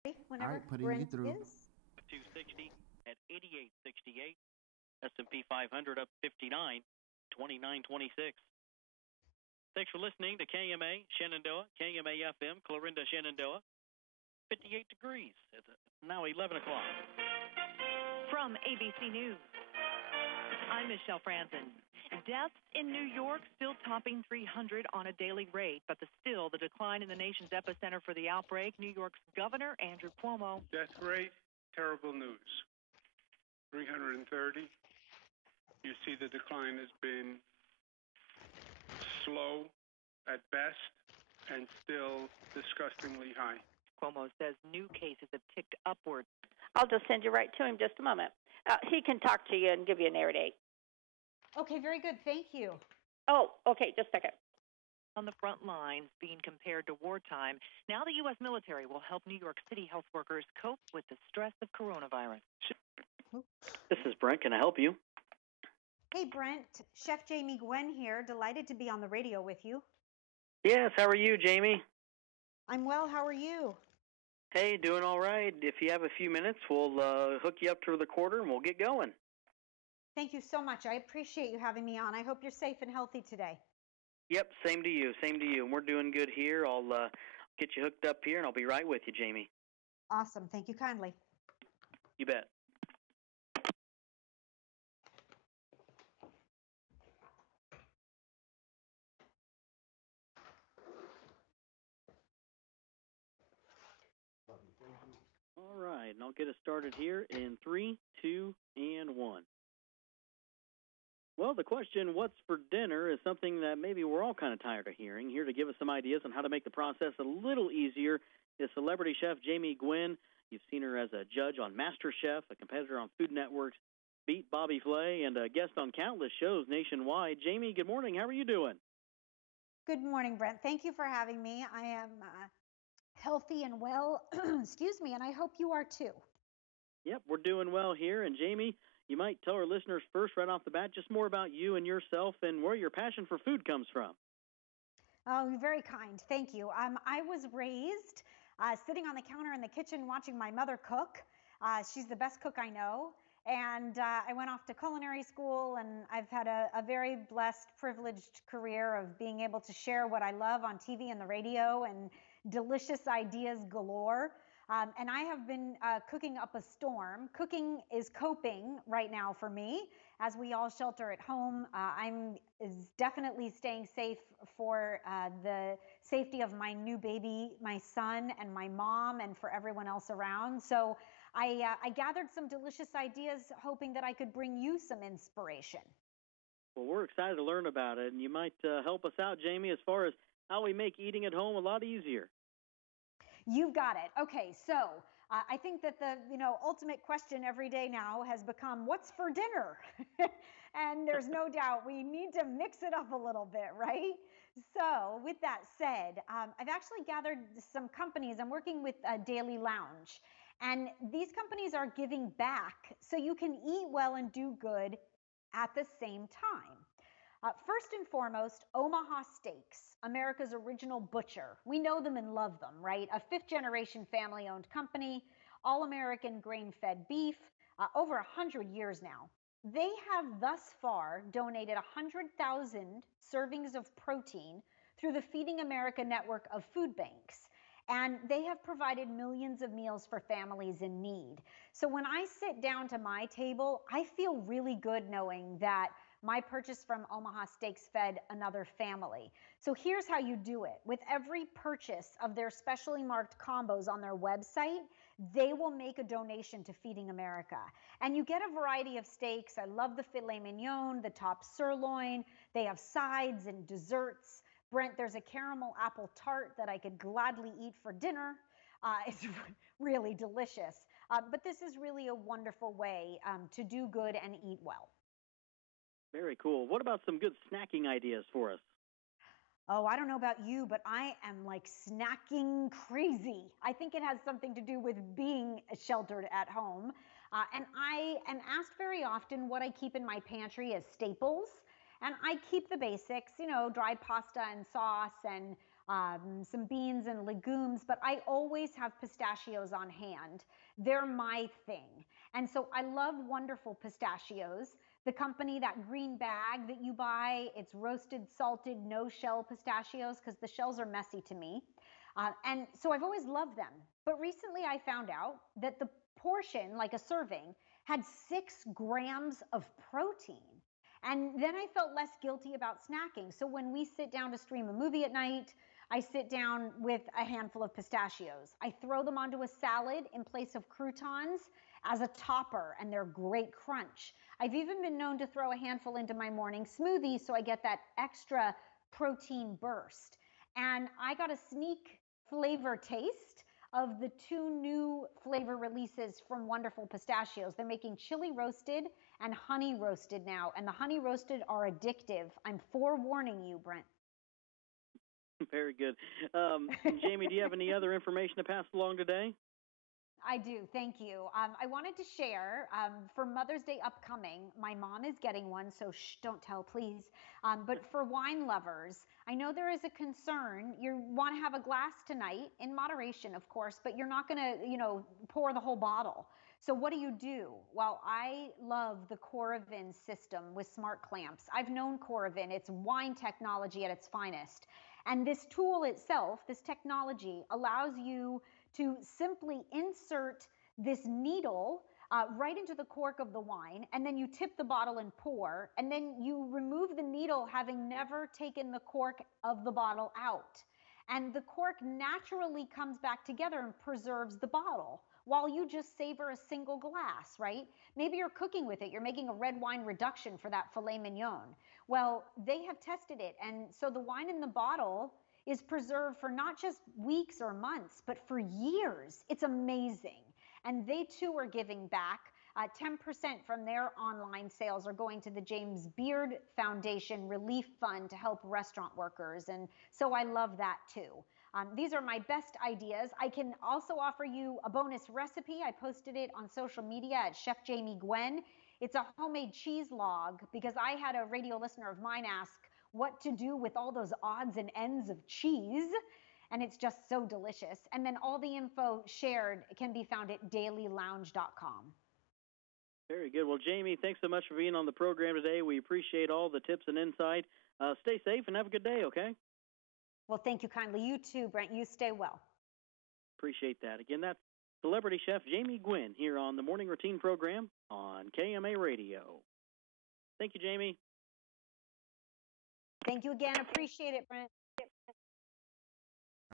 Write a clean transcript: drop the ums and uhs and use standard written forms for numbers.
Whenever All right, putting you through. 260 at 88.68. S&P 500 up 59, 29.26. Thanks for listening to KMA Shenandoah, KMA FM, Clarinda Shenandoah. 58 degrees. It's now 11 o'clock. From ABC News, I'm Michelle Franzen. Deaths in New York still topping 300 on a daily rate, but the decline in the nation's epicenter for the outbreak, New York's Governor Andrew Cuomo. Death rate, terrible news. 330. You see the decline has been slow at best and still disgustingly high. Cuomo says new cases have ticked upward. I'll just send you right to him just a moment. He can talk to you and give you an air date. Okay, very good. Thank you. Oh, okay, just a second. On the front lines, being compared to wartime, now the U.S. military will help New York City health workers cope with the stress of coronavirus. This is Brent. Can I help you? Hey, Brent. Chef Jamie Gwen here. Delighted to be on the radio with you. Yes, how are you, Jamie? I'm well. How are you? Hey, doing all right. If you have a few minutes, we'll hook you up to the recorder and we'll get going. Thank you so much. I appreciate you having me on. I hope you're safe and healthy today. Yep, same to you. Same to you. And we're doing good here. I'll get you hooked up here, and I'll be right with you, Jamie. Awesome. Thank you kindly. You bet. All right, and I'll get us started here in 3, 2, and 1. Well, the question, what's for dinner, is something that maybe we're all kind of tired of hearing. Here to give us some ideas on how to make the process a little easier is celebrity chef Jamie Gwen. You've seen her as a judge on MasterChef, a competitor on Food Network's Beat Bobby Flay, and a guest on countless shows nationwide. Jamie, good morning. How are you doing? Good morning, Brent. Thank you for having me. I am healthy and well, excuse me, and I hope you are too. Yep, we're doing well here. And Jamie, you might tell our listeners first, right off the bat, just more about you and yourself and where your passion for food comes from. Oh, you're very kind. Thank you. I was raised sitting on the counter in the kitchen watching my mother cook. She's the best cook I know. And I went off to culinary school, and I've had a very blessed, privileged career of being able to share what I love on TV and the radio and delicious ideas galore. And I have been cooking up a storm. Cooking is coping right now for me as we all shelter at home. I'm definitely staying safe for the safety of my new baby, my son, and my mom, and for everyone else around. So I gathered some delicious ideas, hoping that I could bring you some inspiration. Well, we're excited to learn about it, and you might help us out, Jamie, as far as how we make eating at home a lot easier. You've got it. Okay, so I think that the ultimate question every day now has become, what's for dinner? And there's no doubt we need to mix it up a little bit, right? So with that said, I've actually gathered some companies. I'm working with Daily Lounge, and these companies are giving back so you can eat well and do good at the same time. First and foremost, Omaha Steaks, America's original butcher. We know them and love them, right? A fifth-generation family-owned company, all-American grain-fed beef, over 100 years now. They have thus far donated 100,000 servings of protein through the Feeding America network of food banks. And they have provided millions of meals for families in need. So when I sit down to my table, I feel really good knowing that my purchase from Omaha Steaks fed another family. So here's how you do it. With every purchase of their specially marked combos on their website, they will make a donation to Feeding America. And you get a variety of steaks. I love the filet mignon, the top sirloin. They have sides and desserts. Brent, there's a caramel apple tart that I could gladly eat for dinner. It's really delicious. But this is really a wonderful way to do good and eat well. Very cool. What about some good snacking ideas for us? Oh, I don't know about you, but I am like snacking crazy. I think it has something to do with being sheltered at home. And I am asked very often what I keep in my pantry as staples. And I keep the basics, dry pasta and sauce and some beans and legumes, but I always have pistachios on hand. They're my thing. And so I love Wonderful Pistachios. The company, that green bag that you buy, it's roasted, salted, no shell pistachios because the shells are messy to me. And so I've always loved them. But recently I found out that the portion, like a serving, had 6 grams of protein. And then I felt less guilty about snacking. So when we sit down to stream a movie at night, I sit down with a handful of pistachios. I throw them onto a salad in place of croutons as a topper, and they're great crunch. I've even been known to throw a handful into my morning smoothie so I get that extra protein burst. And I got a sneak flavor taste of the 2 new flavor releases from Wonderful Pistachios. They're making chili roasted and honey roasted now, and the honey roasted are addictive. I'm forewarning you, Brent. Very good. Jamie, do you have any other information to pass along today? I do. Thank you. I wanted to share for Mother's Day upcoming, my mom is getting one, so shh, don't tell, please. But for wine lovers, I know there is a concern. You want to have a glass tonight in moderation, of course, but you're not going to, pour the whole bottle. So what do? Well, I love the Coravin system with smart clamps. I've known Coravin. It's wine technology at its finest. And this tool itself, this technology, allows you to simply insert this needle right into the cork of the wine, and then you tip the bottle and pour, and then you remove the needle having never taken the cork of the bottle out. And the cork naturally comes back together and preserves the bottle while you just savor a single glass, right? Maybe you're cooking with it. You're making a red wine reduction for that filet mignon. Well, they have tested it, and so the wine in the bottle is preserved for not just weeks or months, but for years. It's amazing. And they too are giving back. 10% from their online sales are going to the James Beard Foundation Relief Fund to help restaurant workers. And so I love that too. These are my best ideas. I can also offer you a bonus recipe. I posted it on social media at Chef Jamie Gwen. It's a homemade cheese log because I had a radio listener of mine ask what to do with all those odds and ends of cheese. And it's just so delicious. And then all the info shared can be found at dailylounge.com. Very good. Well, Jamie, thanks so much for being on the program today. We appreciate all the tips and insight. Stay safe and have a good day, okay? Well, thank you kindly. You too, Brent. You stay well. Appreciate that. Again, that's celebrity chef Jamie Gwen here on the Morning Routine program on KMA Radio. Thank you, Jamie. Thank you again. Appreciate it, Brent.